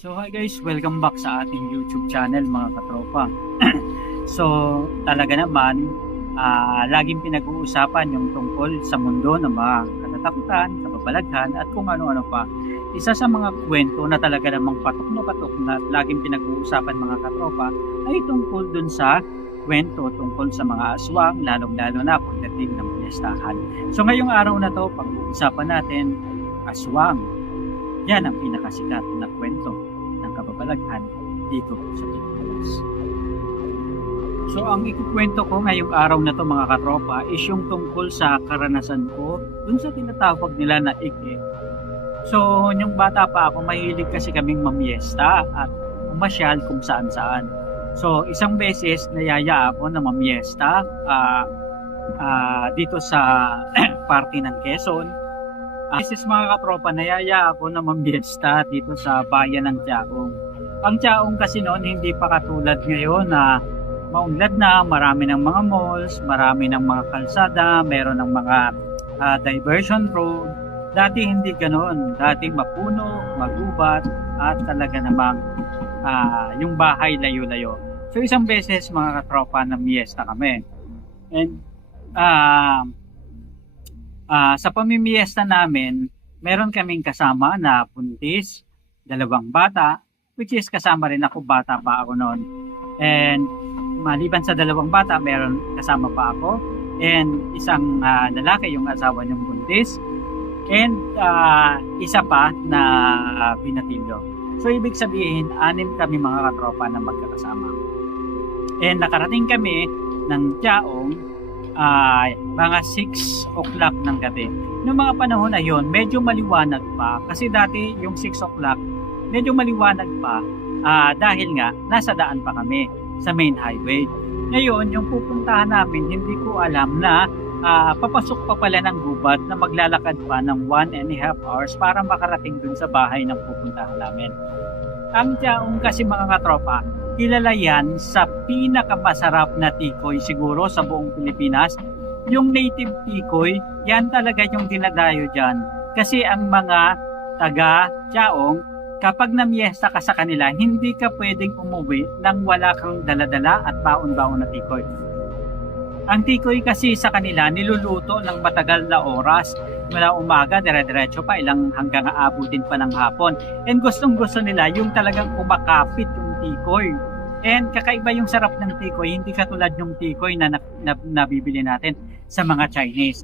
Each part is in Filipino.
So hi guys, welcome back sa ating YouTube channel mga katropa. So talaga naman, laging pinag-uusapan yung tungkol sa mundo ng mga katatakutan, kababalaghan at kung ano-ano pa. Isa sa mga kwento na talaga namang patok na laging pinag-uusapan mga katropa ay tungkol dun sa kwento tungkol sa mga aswang, lalong-lalo na pagdating ng piyestahan. So ngayong araw na to, pag-uusapan natin aswang. Yan ang pinakasikat na kwento ng kababalaghan dito sa Pilipinas. So ang ikukwento ko ngayong araw na to mga katropa is yung tungkol sa karanasan ko dun sa tinatawag nila na ik-ik. So yung bata pa ako, mahilig kasi kaming mamiesta at umasyal kung saan-saan. So isang beses nayaya ako na mamiesta dito sa party ng Quezon. Beses mga katropa, nayaya ako na mamiesta dito sa bayan ng Tiaong. Ang Tiaong kasi noon hindi pa katulad ngayon na maunlad na, marami ng mga malls, marami ng mga kalsada, meron ng mga diversion road. Dati hindi ganoon. Dati mapuno, magubat, at talaga namang yung bahay layo-layo. So isang beses mga katropa na miesta kami. And sa pamimiesta namin, meron kaming kasama na buntis, dalawang bata, which is kasama rin ako, bata pa ako noon. And maliban sa dalawang bata, meron kasama pa ako, and isang lalaki, yung asawa niyong buntis, and isa pa na binatilyo. So ibig sabihin, 6 kami mga katropa na magkakasama. And nakarating kami ng Tiaong mga 6 o'clock ng gabi. Noong mga panahon na yon, medyo maliwanag pa. Kasi dati yung 6 o'clock, medyo maliwanag pa dahil nga nasa daan pa kami sa main highway. Ngayon, yung pupuntahan namin, hindi ko alam na papasok pa pala ng gubat na maglalakad pa ng 1.5 hours para makarating dun sa bahay ng pupuntahan namin. Ang Tiaong kasi mga katropa, kilala yan sa pinakamasarap na tikoy siguro sa buong Pilipinas. Yung native tikoy, yan talaga yung dinadayo dyan. Kasi ang mga taga Tiaong, kapag namiesta ka sa kanila, hindi ka pwedeng umuwi nang wala kang daladala at baon-baon na tikoy. Ang tikoy kasi sa kanila, niluluto ng matagal na oras. Mula umaga, dire-diretso pa, hanggang aabutin pa ng hapon. And gustong-gusto nila yung talagang kumakapit yung tikoy. And kakaiba yung sarap ng tikoy, hindi katulad yung tikoy na nabibili natin sa mga Chinese.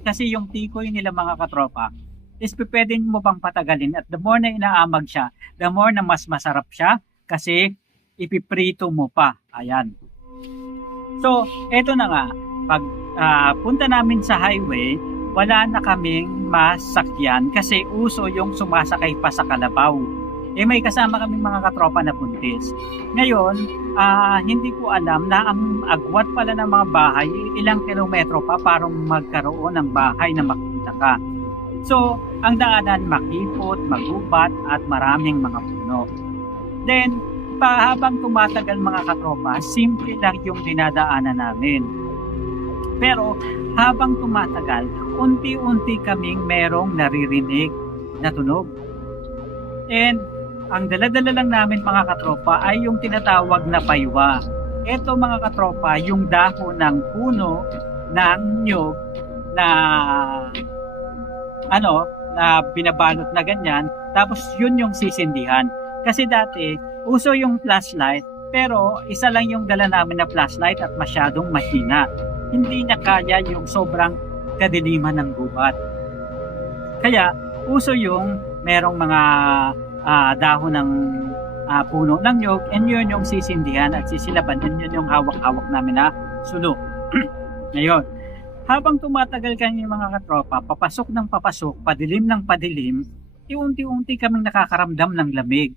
Kasi yung tikoy nila mga katropa, is pwede mo bang patagalin, at the more na inaamag siya, the more na mas masarap siya kasi ipiprito mo pa. Ayan. So, eto na nga, pag punta namin sa highway, wala na kaming masakyan kasi uso yung sumasakay pa sa kalabaw. May kasama kaming mga katropa na buntis. Ngayon, hindi ko alam na ang agwat pala ng mga bahay, ilang kilometro pa para magkaroon ng bahay na makita ka. So, ang daanan makipot, magubat, at maraming mga puno. Then, habang tumatagal mga katropa, simple lang yung dinadaanan namin. Pero, habang tumatagal, unti-unti kaming merong naririnig na tunog. And, ang dala-dala lang namin mga katropa ay yung tinatawag na paywa. Ito mga katropa, yung dahon ng puno ng nyug na na binabalot na ganyan, tapos yun yung sisindihan. Kasi dati, uso yung flashlight, pero isa lang yung dala namin na flashlight at masyadong mahina. Hindi niya kaya yung sobrang kadiliman ng gubat. Kaya, uso yung merong mga dahon ng puno ng nyug, and yun yung sisindihan at sisilaban, yun yung hawak-hawak namin na sulo. Ngayon, habang tumatagal kami mga katropa, papasok ng papasok, padilim ng padilim, unti-unti kaming nakakaramdam ng lamig.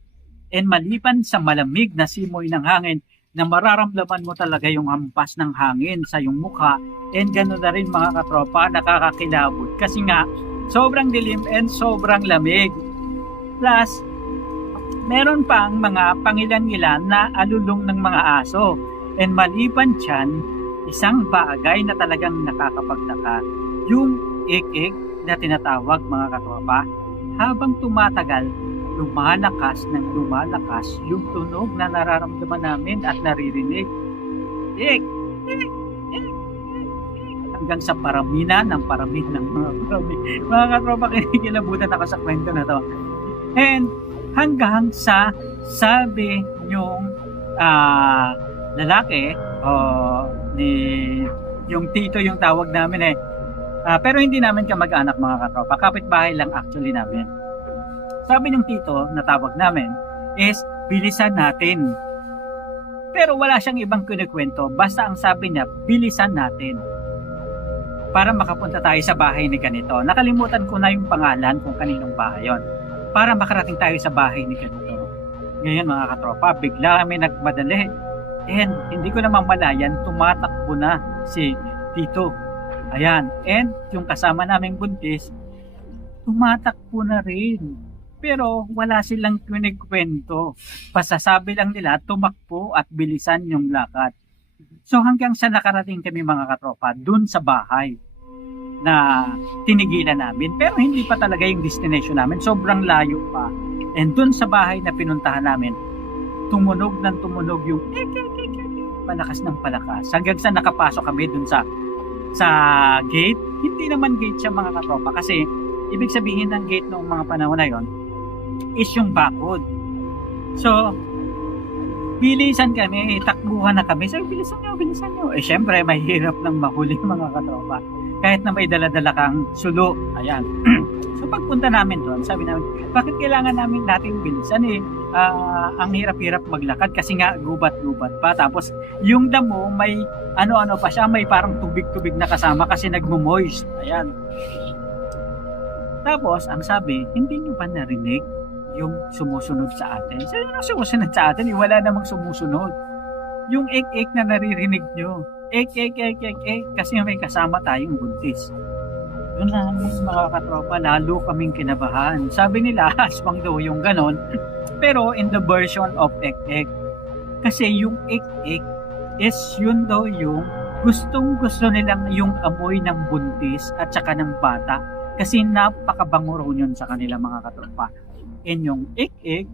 And maliban sa malamig na simoy ng hangin, na mararamdaman mo talaga yung hampas ng hangin sa iyong mukha, and gano'n na rin mga katropa, nakakakilabot. Kasi nga, sobrang dilim and sobrang lamig. Plus, meron pang mga pangilan-ilan na alulong ng mga aso. And maliban dyan, isang bagay na talagang nakakapagtaka, yung ik-ik na tinatawag mga katropa, habang tumatagal, lumalakas ng lumalakas yung tunog na nararamdaman namin at naririnig. Ik, ik, ik, ik, ik. Hanggang sa paraminan ng mga parami. Mga katropa, kinikilabutan ako sa kwento na to. And hanggang sa sabi yung lalaki ni yung tito yung tawag namin pero hindi namin kamag-anak mga katropa, kapitbahay lang actually namin. Sabi ng tito na tawag namin is bilisan natin, pero wala siyang ibang kinikwento, basta ang sabi niya bilisan natin para makapunta tayo sa bahay ni ganito. Nakalimutan ko na yung pangalan kung kaninong bahay yon, para makarating tayo sa bahay ni ganito. Ngayon mga katropa, bigla kami nagmadali. And hindi ko na mamalayan, tumatakbo na si Tito. Ayan. And yung kasama naming buntis, tumatakbo na rin. Pero wala silang kwento. Pasasabi lang nila, tumakbo at bilisan yung lakad. So hanggang sa nakarating kami mga katropa, dun sa bahay na tinigilan namin. Pero hindi pa talaga yung destination namin. Sobrang layo pa. And dun sa bahay na pinuntahan namin, tumunog yung palakas ng palakas. Hanggang sa nakapasok kami dun sa gate. Hindi naman gate siya mga katropa, kasi ibig sabihin ng gate noong mga panahon na yon is yung bakod. So, bilisan kami, takbuhan na kami. Sabi, bilisan nyo. Syempre, mahirap nang mahuli mga katropa. Kahit na may dala-dala kang sulo. Ayan. So pagpunta namin doon, sabi namin, bakit kailangan natin bilisan ang hirap-hirap maglakad kasi nga gubat-gubat pa. Tapos yung damo may ano-ano pa siya, may parang tubig-tubig na kasama kasi nagmo-moist. Ayan. Tapos ang sabi, hindi nyo ba narinig yung sumusunod sa atin? Sabi nyo sumusunod sa atin, wala namang sumusunod. Yung ek-ek na naririnig nyo. Ek, kasi may kasama tayong buntis. Yun lang mga katropa, lalo kaming kinabahan. Sabi nila, aswang daw yung ganon, pero in the version of ek-ek. Kasi yung ek-ek is yun daw yung gustong-gusto nilang yung amoy ng buntis at saka ng bata. Kasi napakabango raw yun sa kanila mga katropa. And yung ek-ek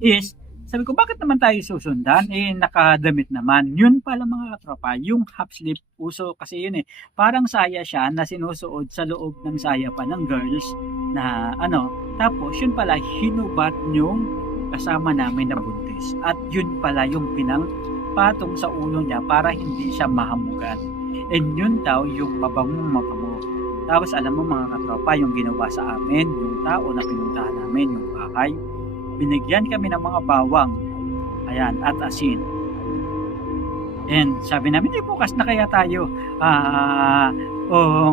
is, sabi ko, bakit naman tayo susundan? Nakadamit naman. Yun pala mga katropa, yung half sleeve, uso kasi yun parang saya siya na sinusuot sa loob ng saya pa ng girls na tapos yun pala, hinubat yung kasama namin na buntis. At yun pala yung pinangpatong sa ulo niya para hindi siya mahamugan. And yun daw yung mabango. Tapos alam mo mga katropa, yung ginawa sa amin, yung tao na pinuntahan namin, yung bahay, binigyan kami ng mga bawang, ayan, at asin. And sabi namin, bukas na kaya tayo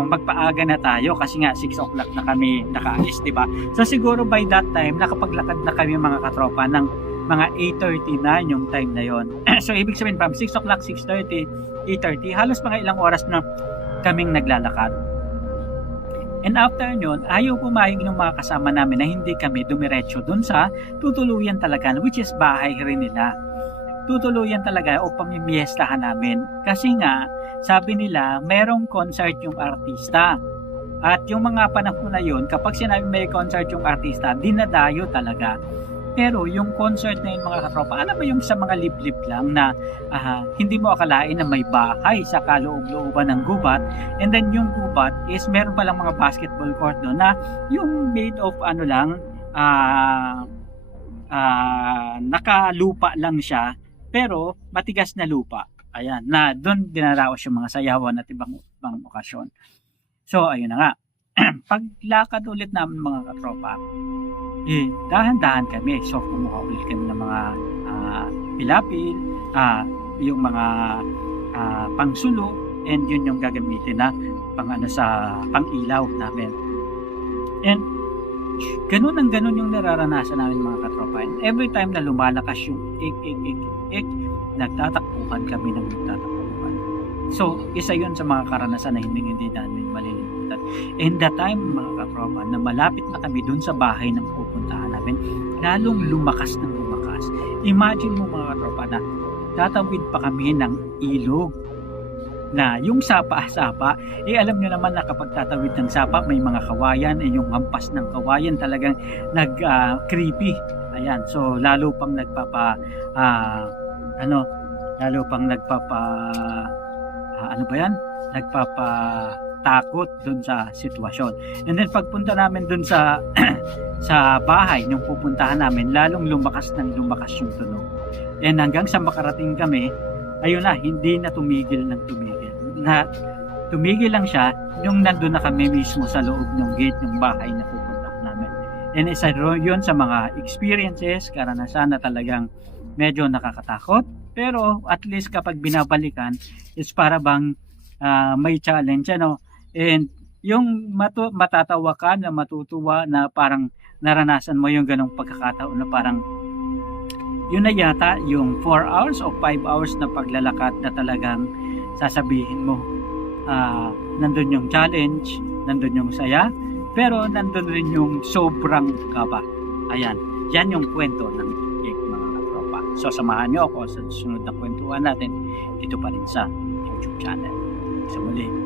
magpaaga na tayo kasi nga 6 o'clock na kami nakaalis, diba? So siguro by that time nakapaglakad na kami mga katropa ng mga 8:30 na yung time na yon. So ibig sabihin from 6 o'clock, 6:30, 8:30, halos mga ilang oras na kaming naglalakad. And after nyon, ayaw pumayag ng mga kasama namin na hindi kami dumiretso dun sa tutuluyan talaga, which is bahay rin nila. Tutuluyan talaga o pamimiestahan namin. Kasi nga, sabi nila, merong concert yung artista. At yung mga panahon na yun, kapag sinabi may concert yung artista, dinadayo talaga. Pero yung concert na yun mga katropa, alam mo yung sa mga liblib lang na hindi mo akalain na may bahay sa kaloob-looban ng gubat. And then yung gubat is meron palang mga basketball court doon na yung made of nakalupa lang siya, pero matigas na lupa. Ayan, na doon dinaraos yung mga sayawan at ibang okasyon. So ayun na nga. Paglakad ulit namin mga katropa, dahan-dahan kami. So, kumuha ulit kami ng mga pilapil, yung mga pangsulo, and yun yung gagamitin na pang-ilaw namin. And ganun yung nararanasan namin mga katropa. And every time na lumalakas yung ik, nagtatakbuhan kami ng nagtatakbuhan. So, isa yun sa mga karanasan na hindi namin malilimutan. And the time mga katropa na malapit na kami dun sa bahay ng pupuntahan namin, lalong lumakas. Imagine mo mga katropa na tatawid pa kami ng ilog. na yung sapa-sapa, alam nyo naman na kapag tatawid ng sapa, may mga kawayan, yung hampas ng kawayan talagang creepy. Ayan, so lalo pang lalo pang ano ba yan? Nagpapatakot dun sa sitwasyon. And then pagpunta namin dun sa sa bahay, nung pupuntahan namin, lalong lumakas yung tunog. And hanggang sa makarating kami, ayun na, hindi na tumigil. Tumigil lang siya nung nandun na kami mismo sa loob ng gate ng bahay na pupuntahan namin. And isa yun sa mga experiences, karanasan na talagang medyo nakakatakot. Pero at least kapag binabalikan, is para bang may challenge, ano? And yung matatawa ka na matutuwa na parang naranasan mo yung ganong pagkakataon na parang yun na yata yung 4 hours o 5 hours na paglalakad na talagang sasabihin mo nandun yung challenge, nandun yung saya, pero nandun rin yung sobrang kaba. Ayan, yan yung kwento ng cake, mga katropa. So samahan nyo ako sa susunod na kwentuhan natin dito pa rin sa YouTube channel. Sa muli.